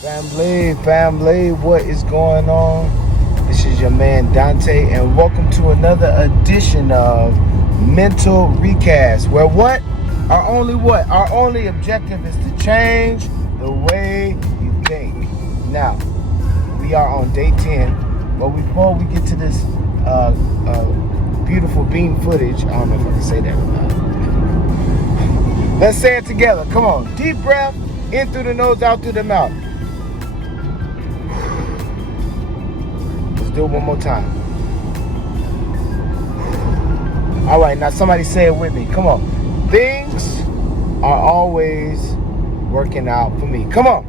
Family, what is going on? This is your man Dante, and welcome to another edition of Mental Recast, where our only objective is to change the way you think. Now, we are on day 10, but before we get to this beautiful beam footage, I don't know if I can say that or not. Let's say it together. Come on, deep breath, in through the nose, out through the mouth. Do it one more time. All right, now somebody say it with me. Come on. Things are always working out for me. Come on.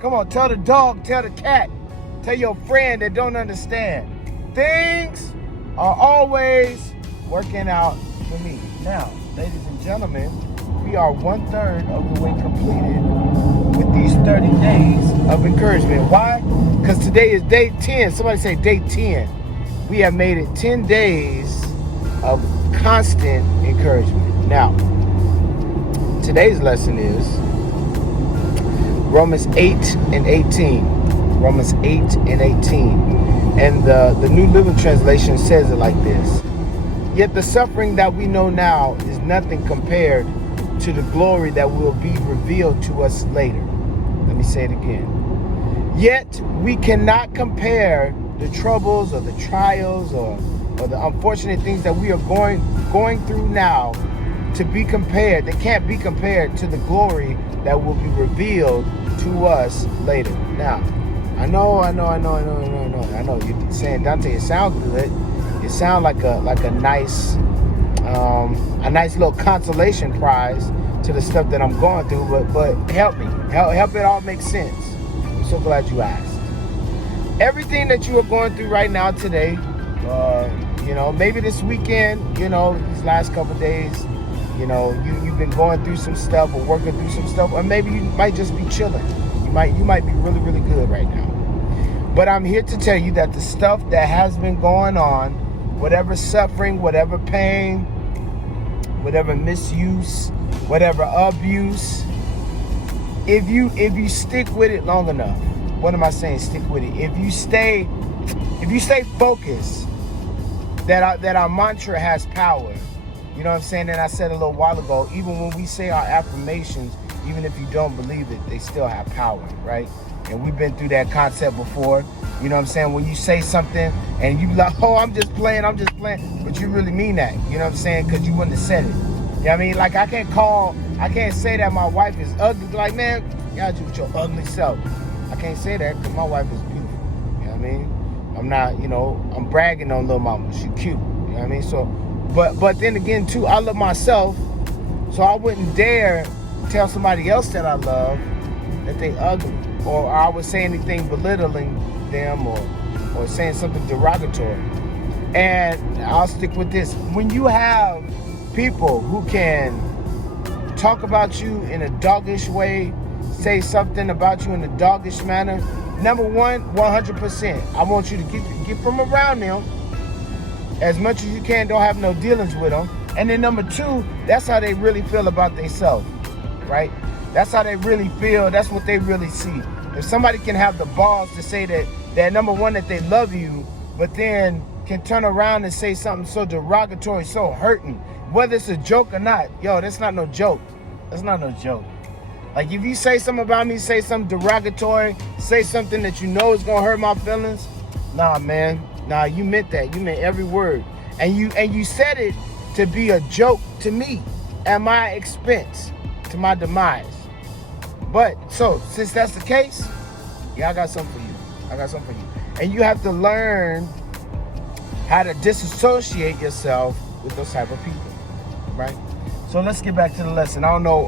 Come on. Tell the dog, tell the cat, tell your friend that don't understand. Things are always working out for me. Now, ladies and gentlemen, we are 1/3 of the way completed with these 30 days of encouragement. Why? Because today is day 10. Somebody say day 10. We have made it 10 days of constant encouragement. Now, today's lesson is Romans 8 and 18. Romans 8 and 18. And the New Living Translation says it like this. Yet the suffering that we know now is nothing compared to the glory that will be revealed to us later. Let me say it again. Yet we cannot compare the troubles or the trials or the unfortunate things that we are going through now to be compared. They can't be compared to the glory that will be revealed to us later. Now, I know. You're saying, Dante, it sounds good. It sounds like a nice little consolation prize to the stuff that I'm going through. But help me, help it all make sense. I'm so glad you asked. Everything that you are going through right now today, maybe this weekend, these last couple of days, you've been going through some stuff or working through some stuff, or maybe you might just be chilling. You might be really, really good right now. But I'm here to tell you that the stuff that has been going on, whatever suffering, whatever pain, whatever misuse, whatever abuse, if you stick with it long enough, what am I saying? Stick with it. If you stay focused, that our mantra has power. You know what I'm saying? And I said a little while ago, even when we say our affirmations, even if you don't believe it, they still have power, right? And we've been through that concept before. You know what I'm saying? When you say something and you like, oh, I'm just playing, but you really mean that. You know what I'm saying? Because you wouldn't have said it. You know what I mean? Like I can't say that my wife is ugly. Like, man, y'all do with your ugly self. I can't say that because my wife is beautiful. You know what I mean? I'm not, I'm bragging on little mama. She cute. You know what I mean? So, but then again, too, I love myself. So I wouldn't dare tell somebody else that I love that they ugly. Or I would say anything belittling them or saying something derogatory. And I'll stick with this. When you have people who can talk about you in a doggish way, say something about you in a doggish manner, number one, 100%, I want you to get from around them as much as you can. Don't have no dealings with them. And then number two, that's how they really feel about themselves, right? That's how they really feel. That's what they really see. If somebody can have the balls to say that number one, that they love you, but then can turn around and say something so derogatory, so hurting, whether it's a joke or not, that's not no joke. That's not no joke. Like if you say something about me, say something derogatory, say something that you know is gonna hurt my feelings, nah, man. Nah, you meant that. You meant every word. And you said it to be a joke to me at my expense, to my demise. But so since that's the case, I got something for you. And you have to learn how to disassociate yourself with those type of people, right? So let's get back to the lesson. I don't know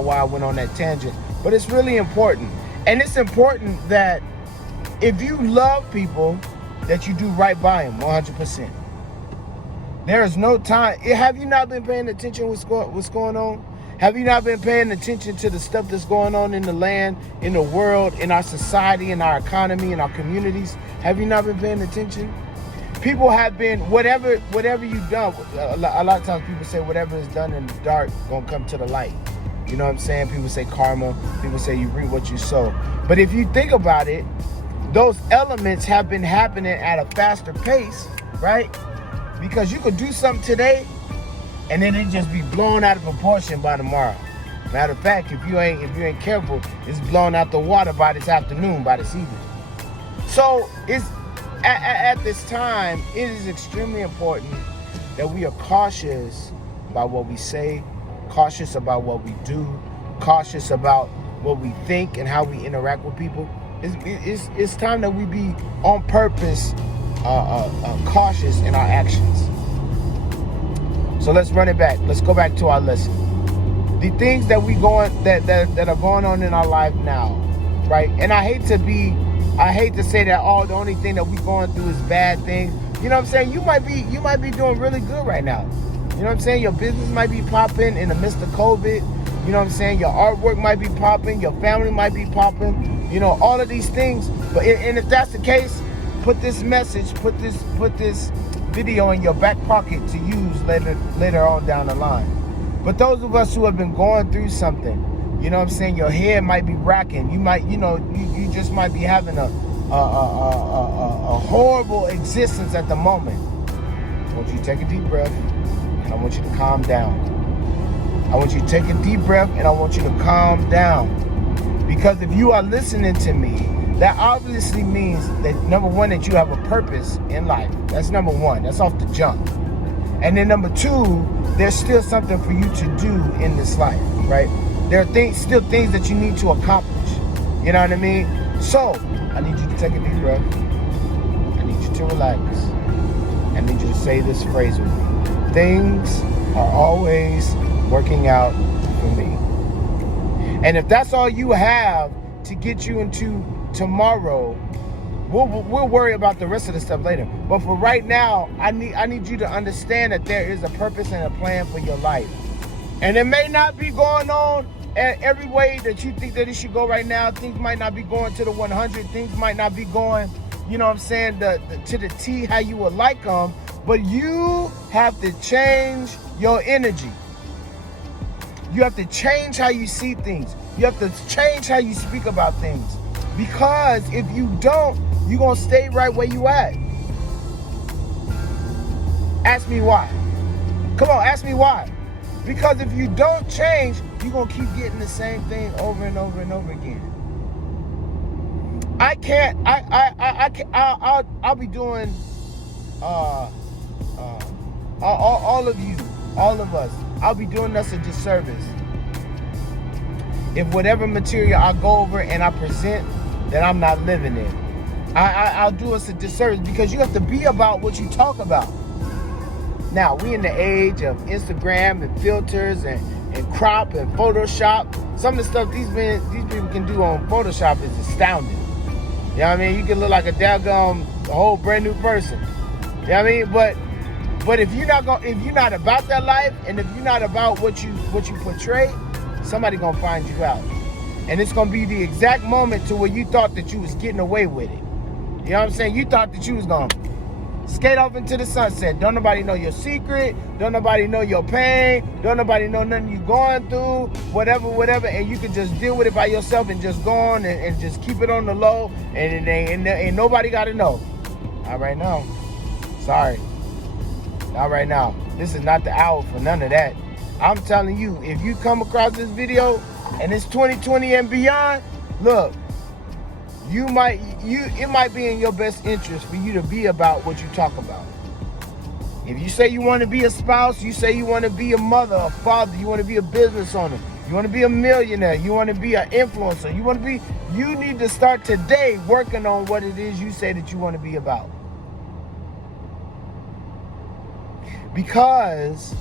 why I went on that tangent, but it's really important. And it's important that if you love people, that you do right by them 100%. There is no time. Have you not been paying attention what's going on? Have you not been paying attention to the stuff that's going on in the land, in the world, in our society, in our economy, in our communities? Have you not been paying attention? People have been, whatever you've done, a lot of times people say whatever is done in the dark gonna come to the light. You know what I'm saying? People say karma. People say you reap what you sow. But if you think about it, those elements have been happening at a faster pace, right? Because you could do something today and then it just be blown out of proportion by tomorrow. Matter of fact, if you ain't careful, it's blown out the water by this afternoon, by this evening. So it's at this time, it is extremely important that we are cautious about what we say, cautious about what we do, cautious about what we think and how we interact with people. It's time that we be on purpose cautious in our actions. So let's run it back. Let's go back to our lesson. The things that that are going on in our life now, right? And I hate to say that the only thing that we're going through is bad things. You know what I'm saying? You might be doing really good right now. You know what I'm saying? Your business might be popping in the midst of COVID. You know what I'm saying? Your artwork might be popping. Your family might be popping. You know, all of these things. And if that's the case, put this message, put this video in your back pocket to use later on down the line. But those of us who have been going through something, you know what I'm saying? Your head might be racking. You might, you just might be having a horrible existence at the moment. I want you to take a deep breath, and I want you to calm down. I want you to take a deep breath, and I want you to calm down. Because if you are listening to me, that obviously means that, number one, that you have a purpose in life. That's number one. That's off the jump. And then number two, there's still something for you to do in this life, right? There are still things that you need to accomplish. You know what I mean? So, I need you to take a deep breath. I need you to relax. I need you to say this phrase with me. Things are always working out for me. And if that's all you have to get you into tomorrow, we'll worry about the rest of the stuff later. But for right now, I need you to understand that there is a purpose and a plan for your life. And it may not be going on every way that you think that it should go right now. Things might not be going to the 100. Things might not be going, you know what I'm saying, to the T how you would like them. But you have to change your energy. You have to change how you see things. You have to change how you speak about things. Because if you don't, you're going to stay right where you at. Ask me why. Come on, ask me why. Because if you don't change, you're going to keep getting the same thing over and over and over again. I'll be doing, all of you, all of us, I'll be doing us a disservice if whatever material I go over and I present that I'm not living in. I'll do us a disservice because you have to be about what you talk about. Now, we in the age of Instagram and filters and crop and Photoshop. Some of the stuff these people can do on Photoshop is astounding. You know what I mean? You can look like a whole brand new person. You know what I mean? But if you're not about that life, and if you're not about what you portray, somebody gonna find you out. And it's gonna be the exact moment to where you thought that you was getting away with it. You know what I'm saying? You thought that you was gonna skate off into the sunset. Don't nobody know your secret. Don't nobody know your pain. Don't nobody know nothing you going through. Whatever. And you can just deal with it by yourself and just go on and just keep it on the low. And ain't nobody got to know. Not right now. Sorry. Not right now. This is not the hour for none of that. I'm telling you, if you come across this video and it's 2020 and beyond, look, it might be in your best interest for you to be about what you talk about. If you say you want to be a spouse, you say you want to be a mother, a father, you want to be a business owner, you want to be a millionaire, you want to be an influencer, you need to start today working on what it is you say that you want to be about. Because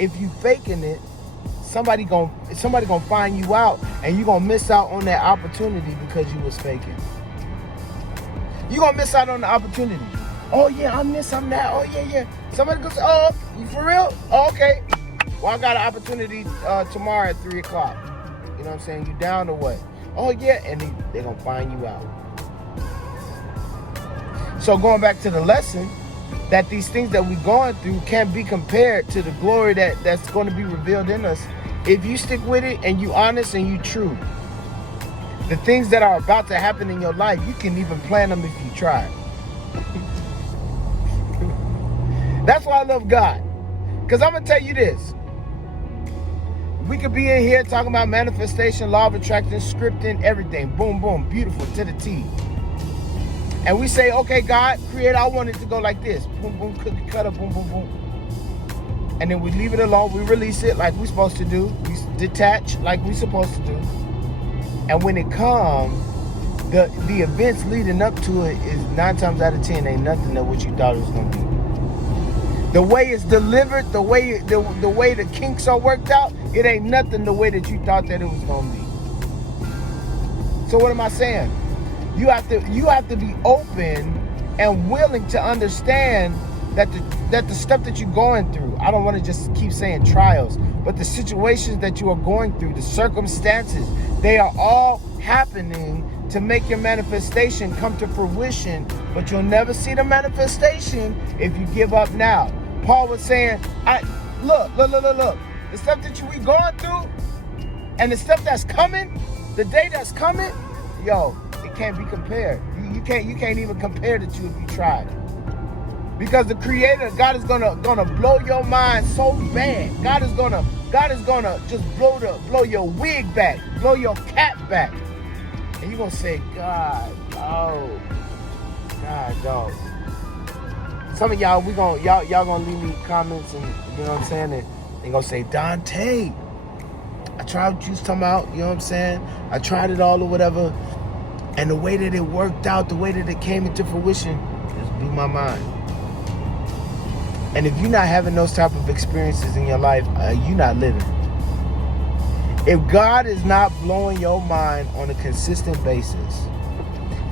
if you faking it, somebody gonna find you out, and you're gonna miss out on that opportunity because you was faking. You're gonna miss out on the opportunity. Oh yeah, I'm this, I'm that. Oh yeah. Somebody goes, oh, you for real? Oh, okay. Well, I got an opportunity tomorrow at 3 o'clock. You know what I'm saying? You down or what? Oh yeah, and they're gonna find you out. So going back to the lesson, that these things that we're going through can't be compared to the glory that's going to be revealed in us If you stick with it and you honest and you true, the things that are about to happen in your life, you can even plan them if you try. That's why I love God. Because I'm going to tell you this. We could be in here talking about manifestation, law of attraction, scripting, everything. Boom, boom, beautiful, to the T. And we say, okay, God, create, I want it to go like this. Boom, boom, cookie cutter, boom, boom, boom. And then we leave it alone. We release it like we're supposed to do. We detach like we're supposed to do. And when it comes, the events leading up to it is 9 times out of 10 ain't nothing that what you thought it was going to be. The way it's delivered, the way the kinks are worked out, it ain't nothing the way that you thought that it was going to be. So what am I saying? You have to be open and willing to understand that the stuff that you're going through, I don't want to just keep saying trials, but the situations that you are going through, the circumstances, they are all happening to make your manifestation come to fruition, but you'll never see the manifestation if you give up now. Paul was saying, look, the stuff that we going through and the stuff that's coming, the day that's coming, yo, it can't be compared. You can't even compare the two if you tried. Because the Creator, God is gonna blow your mind so bad. God is gonna just blow your wig back, blow your cap back, and you're gonna say, God, oh, God, dog. Some of y'all, y'all gonna leave me comments, and you know what I'm saying, and they gonna say, Dante, I tried what you was talking about, you know what I'm saying? I tried it all or whatever, and the way that it worked out, the way that it came into fruition, just blew my mind. And if you're not having those type of experiences in your life, you're not living. If God is not blowing your mind on a consistent basis,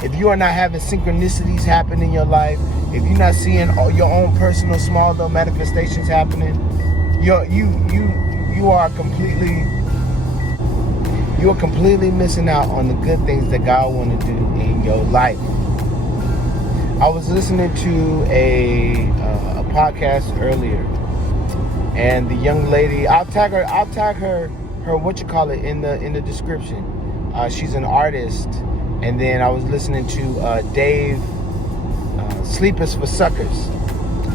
if you are not having synchronicities happen in your life, if you're not seeing your own personal small little manifestations happening, you are completely missing out on the good things that God want to do in your life. I was listening to a podcast earlier, and the young lady, I'll tag her in the description. She's an artist. And then I was listening to Dave, Sleepers for Suckers,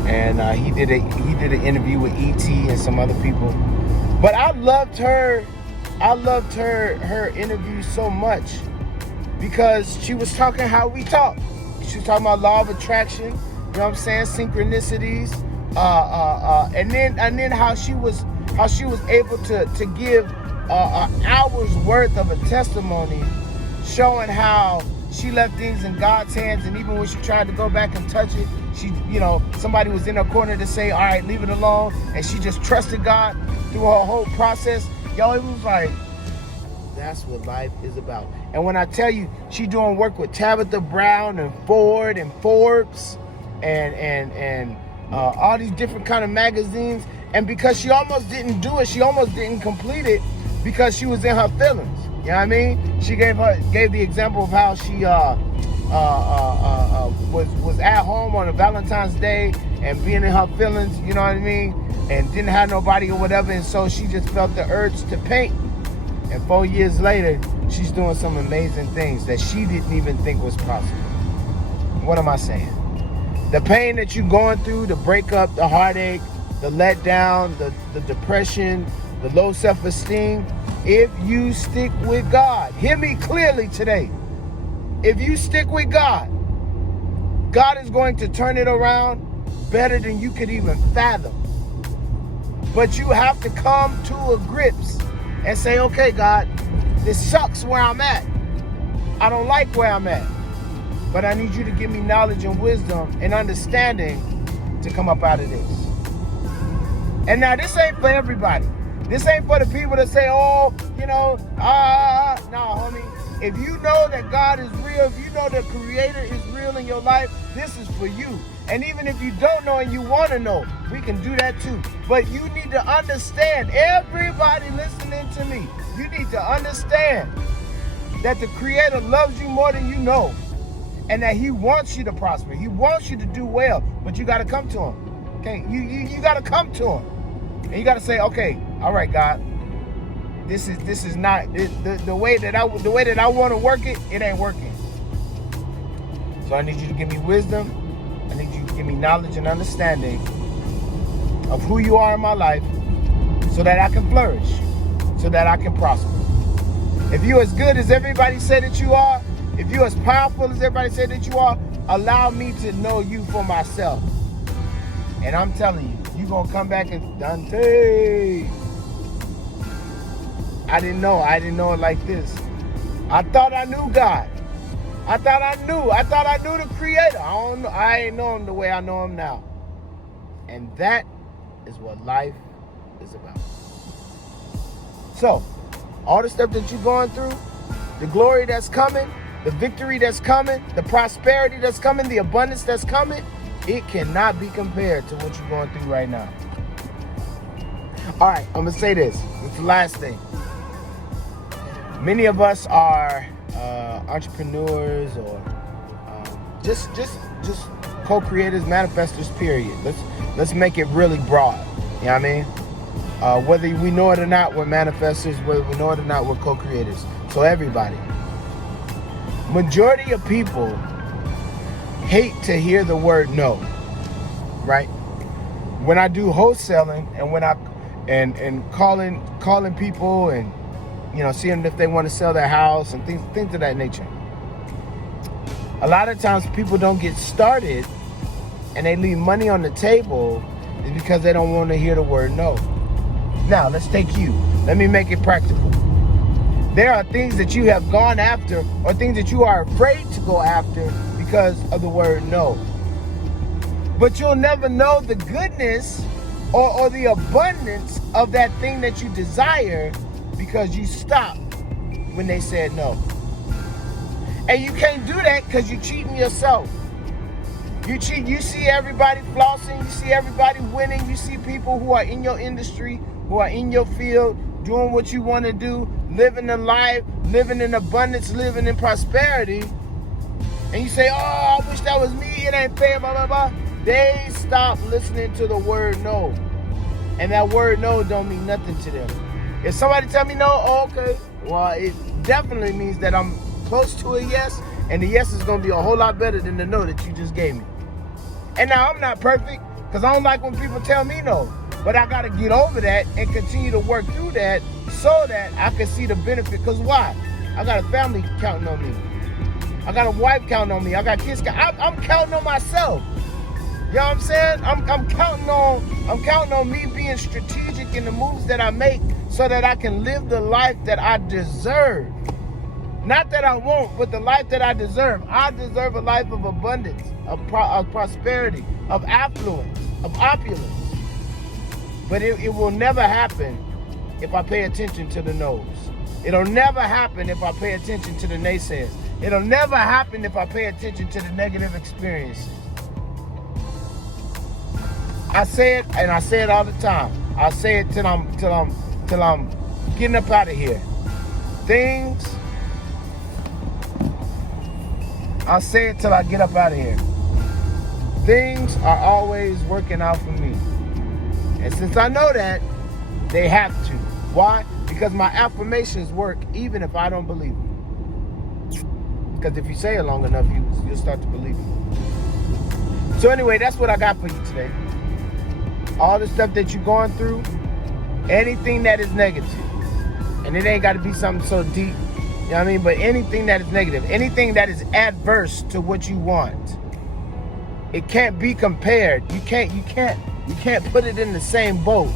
and he did an interview with E.T. and some other people. But I loved her interview so much because she was talking how we talk. She was talking about law of attraction, you know what I'm saying, synchronicities, and then how she was able to give an hour's worth of a testimony, showing how she left things in God's hands, and even when she tried to go back and touch it, somebody was in her corner to say, all right, leave it alone, and she just trusted God through her whole process. Yo, it was like, that's what life is about. And when I tell you, she doing work with Tabitha Brown and Ford and Forbes and all these different kind of magazines, and because she almost didn't do it, she almost didn't complete it because she was in her feelings. You know what I mean? She gave the example of how she was at home on a Valentine's Day and being in her feelings, you know what I mean? And didn't have nobody or whatever, and so she just felt the urge to paint. And 4 years later, she's doing some amazing things that she didn't even think was possible. What am I saying? The pain that you're going through, the breakup, the heartache, the letdown, the depression, the low self-esteem, if you stick with God, hear me clearly today. If you stick with God, God is going to turn it around better than you could even fathom. But you have to come to a grips and say, okay, God, this sucks where I'm at. I don't like where I'm at. But I need you to give me knowledge and wisdom and understanding to come up out of this. And now this ain't for everybody. This ain't for the people that say, oh, nah, homie. If you know that God is real, if you know the Creator is real in your life, this is for you. And even if you don't know and you want to know, we can do that too. But you need to understand, everybody listening to me, you need to understand that the Creator loves you more than you know. And that He wants you to prosper. He wants you to do well. But you got to come to Him. Okay? You got to come to Him. And you got to say, okay, all right, God, this is not the way that I want to work it. It ain't working. So I need you to give me wisdom. I need you to give me knowledge and understanding of who you are in my life, so that I can flourish, so that I can prosper. If you're as good as everybody said that you are, if you're as powerful as everybody said that you are, allow me to know you for myself. And I'm telling you, you're going to come back and, Dante, I didn't know it like this. I thought I knew God. I thought I knew the Creator. I ain't know him the way I know him now. And that is what life is about. So, all the stuff that you're going through, the glory that's coming, the victory that's coming, the prosperity that's coming, the abundance that's coming, it cannot be compared to what you're going through right now. All right, I'm going to say this. It's the last thing. Many of us are entrepreneurs or just co-creators, manifestors, period. Let's make it really broad. You know what I mean? Whether we know it or not, we're manifestors. Whether we know it or not, we're co-creators. So everybody. Majority of people hate to hear the word no, right? When I do wholesaling and when I and calling people and seeing if they want to sell their house and things of that nature. A lot of times people don't get started and they leave money on the table is because they don't want to hear the word no. Now, let's take you. Let me make it practical. There are things that you have gone after or things that you are afraid to go after because of the word no. But you'll never know the goodness or the abundance of that thing that you desire because you stopped when they said no. And you can't do that because you're cheating yourself. You see everybody flossing, you see everybody winning, you see people who are in your industry, who are in your field, doing what you want to do, living a life, living in abundance, living in prosperity. And you say, oh, I wish that was me, it ain't fair, blah, blah, blah. They stop listening to the word no. And that word no don't mean nothing to them. If somebody tell me no, oh, okay, well, it definitely means that I'm close to a yes, and the yes is going to be a whole lot better than the no that you just gave me. And now I'm not perfect, because I don't like when people tell me no. But I got to get over that and continue to work through that so that I can see the benefit. Because why? I got a family counting on me. I got a wife counting on me. I got kids. I'm counting on myself. You know what I'm saying? I'm counting on me being strategic in the moves that I make so that I can live the life that I deserve. Not that I want, but the life that I deserve. I deserve a life of abundance, of prosperity, of affluence, of opulence. But it will never happen if I pay attention to the no's. It'll never happen if I pay attention to the naysayers. It'll never happen if I pay attention to the negative experiences. I say it, and I say it all the time. I say it till I'm getting up out of here. I'll say it till I get up out of here. Things are always working out for me. And since I know that, they have to. Why? Because my affirmations work even if I don't believe them. Because if you say it long enough, you'll start to believe it. So anyway, that's what I got for you today. All the stuff that you're going through, anything that is negative, and it ain't got to be something so deep, you know what I mean? But anything that is negative, anything that is adverse to what you want, it can't be compared. You can't put it in the same boat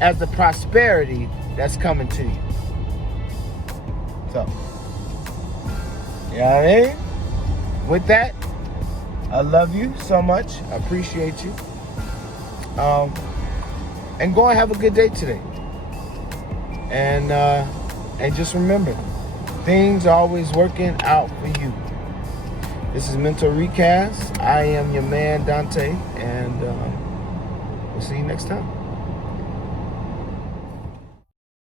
as the prosperity that's coming to you. So, you know what I mean? With that, I love you so much. I appreciate you. And go and have a good day today. And just remember, things are always working out for you. This is Mental Recast. I am your man, Dante, and we'll see you next time.